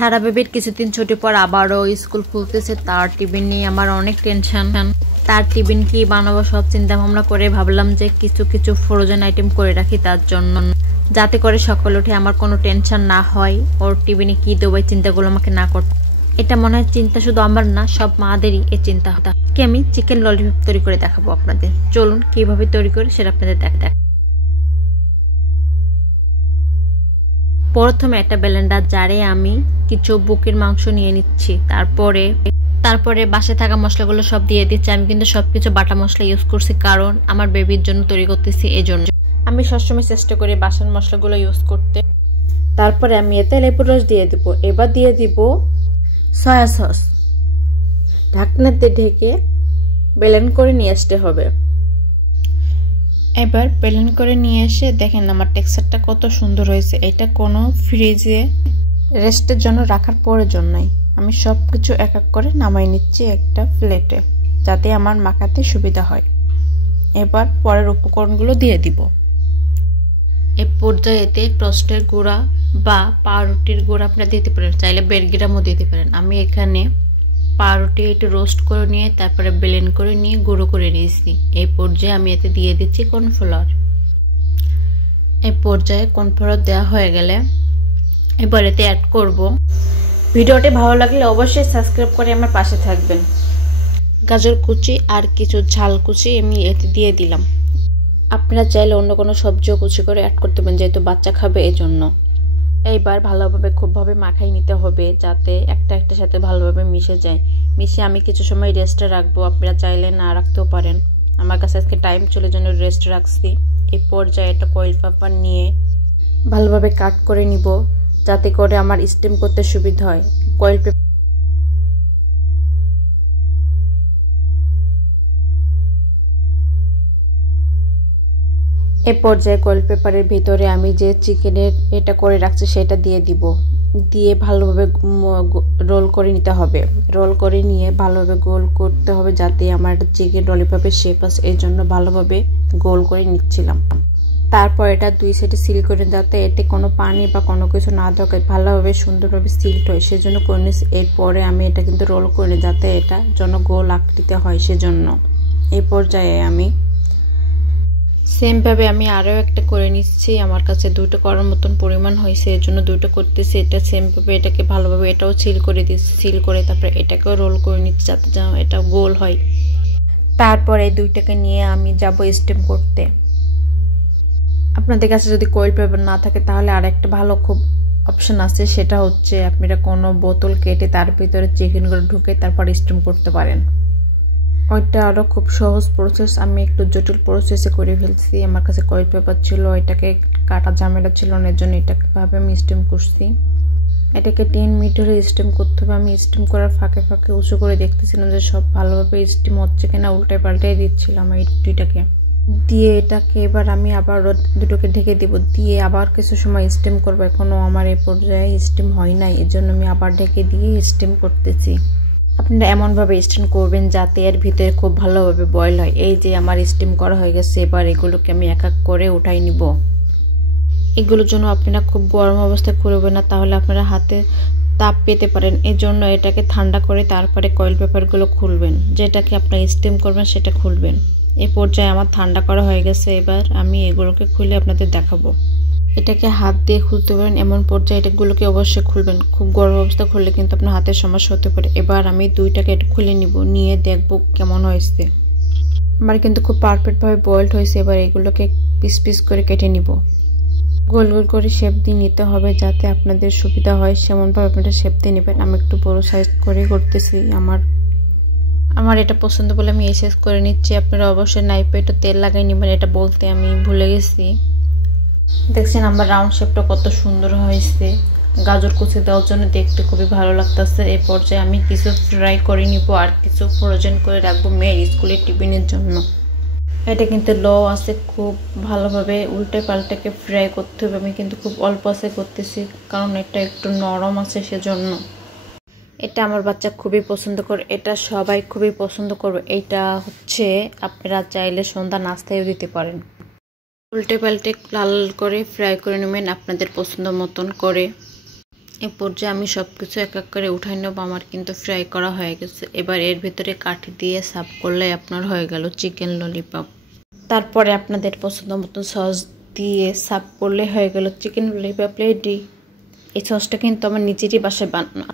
সারা বেবির কিছুদিন ছুটি পর আবারও স্কুল খুলতেছে। তার টিফিন নিয়ে আমার অনেক টেনশন। তার টিফিন কি বানাবো সব চিন্তা ভাবনা করে ভাবলাম যে কিছু কিছু ফ্রোজেন আইটেম করে রাখি তার জন্য, যাতে করে সকালে উঠে আমার কোনো টেনশন না হয় ওর টিফিনে কি দেবো এই চিন্তাগুলো আমাকে না করতে। এটা মনে হয় চিন্তা শুধু আমার না, সব মাদেরই এই চিন্তা হতো। আমি চিকেন ললিপপ তৈরি করে দেখাবো আপনাদের। চলুন কিভাবে তৈরি করি সেটা আপনাদের দেখ। প্রথমে একটা ব্লেন্ডার জারে আমি কিছু বুকের মাংস নিয়ে নিচ্ছি। তারপরে বাসায় থাকা মশলাগুলো সব দিয়ে দিচ্ছি। আমি কিন্তু সবকিছু বাটা মশলা ইউজ করছি, কারণ আমার বেবির জন্য তৈরি করতেছি, এই জন্য আমি সবসময় চেষ্টা করি বাসার মশলাগুলো ইউজ করতে। তারপরে আমি এতে লেবুর রস দিয়ে দিব। এবার দিয়ে দিব সয়া সস। ঢাকনাতে ঢেকে ব্লেন্ড করে নিয়ে আসতে হবে। এবার ব্লেন্ড করে নিয়ে এসে দেখেন আমার টেক্সচারটা কত সুন্দর হয়েছে। এটা কোনো ফ্রিজে রেস্টের জন্য রাখার প্রয়োজন নাই। আমি সব কিছু এক এক করে নামাই নিচ্ছি একটা প্লেটে, যাতে আমার মাখাতে সুবিধা হয়। এবার পরের উপকরণগুলো দিয়ে দিব। এই পর্যায়েতে টোস্টের গুঁড়া বা পাউরুটির গুঁড়া আপনারা দিতে পারেন, চাইলে বেরগিরামও দিতে পারেন। আমি এখানে পাউরুটি একটু রোস্ট করে নিয়ে তারপরে ব্লেন্ড করে নিয়ে গুঁড়ো করে নিয়েছি। এই পর্যায়ে আমি এতে দিয়ে দিচ্ছি কর্নফ্লাওয়ার। এই পর্যায়ে কর্নফ্লাওয়ার দেওয়া হয়ে গেলে এবার এতে অ্যাড করব। ভিডিওটি ভালো লাগলে অবশ্যই সাবস্ক্রাইব করে আমার পাশে থাকবেন। গাজর কুচি আর কিছু ঝাল কুচি আমি এতে দিয়ে দিলাম। আপনারা চাইলে অন্য কোনো সবজিও কুচি করে অ্যাড করতে পারেন, যেহেতু বাচ্চা খাবে এই জন্য। এইবার ভালোভাবে খুবভাবে মাখাই নিতে হবে, যাতে একটা একটার সাথে ভালোভাবে মিশে যায়। মিশে আমি কিছু সময় রেস্টে রাখবো, আপনারা চাইলে না রাখতেও পারেন। আমার কাছে আজকে টাইম চলে জন্য রেস্ট রাখছি। এই পর্যায়ে একটা কয়েল পেপার নিয়ে ভালোভাবে কাট করে নিব, যাতে করে আমার স্টিম করতে সুবিধা হয়। কয়েল পেপার এ পর্যায়ে কয়েল পেপারের ভিতরে আমি যে চিকেনের এটা করে রাখছি সেটা দিয়ে দিব। দিয়ে ভালোভাবে রোল করে নিতে হবে। রোল করে নিয়ে ভালোভাবে গোল করতে হবে, যাতে আমার চিকেন ললিপপের শেপ আসে, এই জন্য ভালোভাবে গোল করে নিচ্ছিলাম। তারপর এটা দুই সাইডে সিল করে, যাতে এতে কোনো পানি বা কোনো কিছু না ঢোকে, ভালোভাবে সুন্দরভাবে সিলড হয় সেজন্য করে নিচ্ছি। এরপরে আমি এটা কিন্তু রোল করে নিই, যাতে এটা যেন গোল আকৃতিতে হয় সেজন্য। এই পর্যায়ে আমি সেমভাবে আমি আরও একটা করে নিচ্ছি। আমার কাছে দুটো করার মতন পরিমাণ হয়েছে, এর জন্য দুটো করতেছি। এটা সেমভাবে এটাকে ভালোভাবে এটাও সিল করে দিচ্ছি। সিল করে তারপরে এটাকেও রোল করে নিচ্ছি, যাতে যেন এটা গোল হয়। তারপরে এই দুইটাকে নিয়ে আমি যাব স্টিম করতে। আপনাদের কাছে যদি কয়েল পেপার না থাকে তাহলে আর একটা ভালো খুব অপশন আছে, সেটা হচ্ছে আপনারা কোনো বোতল কেটে তার ভিতরে চিকেনগুলো ঢুকে তারপর স্টিম করতে পারেন। ওইটা আরও খুব সহজ প্রসেস, আমি একটু জটিল প্রসেসে করে ফেলছি। আমার কাছে কয়েল পেপার ছিল, এটাকে কাটা ঝামেলা ছিল না, এর জন্য এটাভাবে আমি স্টিম করছি। এটাকে 10 মিনিট হলে স্টিম করতে হবে। আমি স্টিম করার ফাঁকে ফাঁকে উঁচু করে দেখতেছিলাম যে সব ভালোভাবে স্টিম হচ্ছে কিনা, উল্টে পাল্টে দিচ্ছিলাম এই দুইটাকে দিয়ে। এটাকে এবার আমি আবার দুটোকে ঢেকে দিব, দিয়ে আবার কিছু সময় স্টিম করবো। এখনও আমার এই পর্যায়ে স্টিম হয় নাই, এর জন্য আমি আবার ঢেকে দিয়ে স্টিম করতেছি। আপনারা এমনভাবে স্টিম করবেন যাতে এর ভিতরে খুব ভালোভাবে বয়েল হয়। এই যে আমার স্টিম করা হয়ে গেছে, এবার এগুলোকে আমি এক এক করে উঠাই নিব। এগুলোর জন্য আপনারা খুব গরম অবস্থায় করবেন না, তাহলে আপনারা হাতে তাপ পেতে পারেন। এই জন্য এটাকে ঠান্ডা করে তারপরে কয়েল পেপারগুলো খুলবেন, যেটাকে আপনারা স্টিম করবেন সেটা খুলবেন। এই পর্যায়ে আমার ঠান্ডা করা হয়ে গেছে, এবার আমি এগুলোকে খুলে আপনাদের দেখাবো। এটাকে হাত দিয়ে খুলতে পারেন, এমন পর্যায়ে এটাগুলোকে অবশ্যই খুলবেন। খুব গরম অবস্থা খুললে কিন্তু আপনার হাতের সমস্যা হতে পারে। এবার আমি দুইটাকে একটু খুলে নিব, নিয়ে দেখব কেমন হয়েছে। আমার কিন্তু খুব পারফেক্টভাবে বয়েলড হয়েছে। এবার এগুলোকে পিস পিস করে কেটে নিব। গোল গোল করে শেপ দিয়ে নিতে হবে, যাতে আপনাদের সুবিধা হয় সেমনভাবে আপনারা শেপ দিয়ে নেবেন। আমি একটু বড় সাইজ করে করতেছি, আমার এটা পছন্দ বলে আমি এই সাইজ করে নিচ্ছি। আপনারা অবশ্যই নাইফে একটু তেল লাগাই নেবেন, এটা বলতে আমি ভুলে গেছি। দেখছেন আমার রাউন্ড শেপটা কত সুন্দর হয়েছে। গাজর কুচি দেওয়ার জন্য দেখতে খুবই ভালো লাগতেছে। এই পর্যায়ে আমি কিছু ফ্রাই করে নিব আর কিছু ফ্রোজেন করে রাখবো মেয়ের স্কুলের টিফিনের জন্য। এটা কিন্তু লো আছে, খুব ভালোভাবে উল্টে পাল্টাকে ফ্রাই করতে হবে। আমি কিন্তু খুব অল্প আছে করতেছি, কারণ এটা একটু নরম আছে সেজন্য। এটা আমার বাচ্চা খুবই পছন্দ করে, এটা সবাই খুবই পছন্দ করবে। এইটা হচ্ছে আপনারা চাইলে সন্ধ্যা নাস্তায়ও দিতে পারেন। উল্টে পাল্টে লাল করে ফ্রাই করে নেবেন আপনাদের পছন্দ মতন করে। এই পর্যায়ে আমি সব কিছু এক এক করে উঠাই নেব। আমার কিন্তু ফ্রাই করা হয়ে গেছে। এবার এর ভিতরে কাঠি দিয়ে সার্ভ করলে আপনার হয়ে গেল চিকেন ললিপপ। তারপরে আপনাদের পছন্দ মতো সস দিয়ে সার্ভ করলে হয়ে গেল চিকেন ললিপপ রেডি। এই সসটা কিন্তু আমার নিজেরই বাসায় বানানো।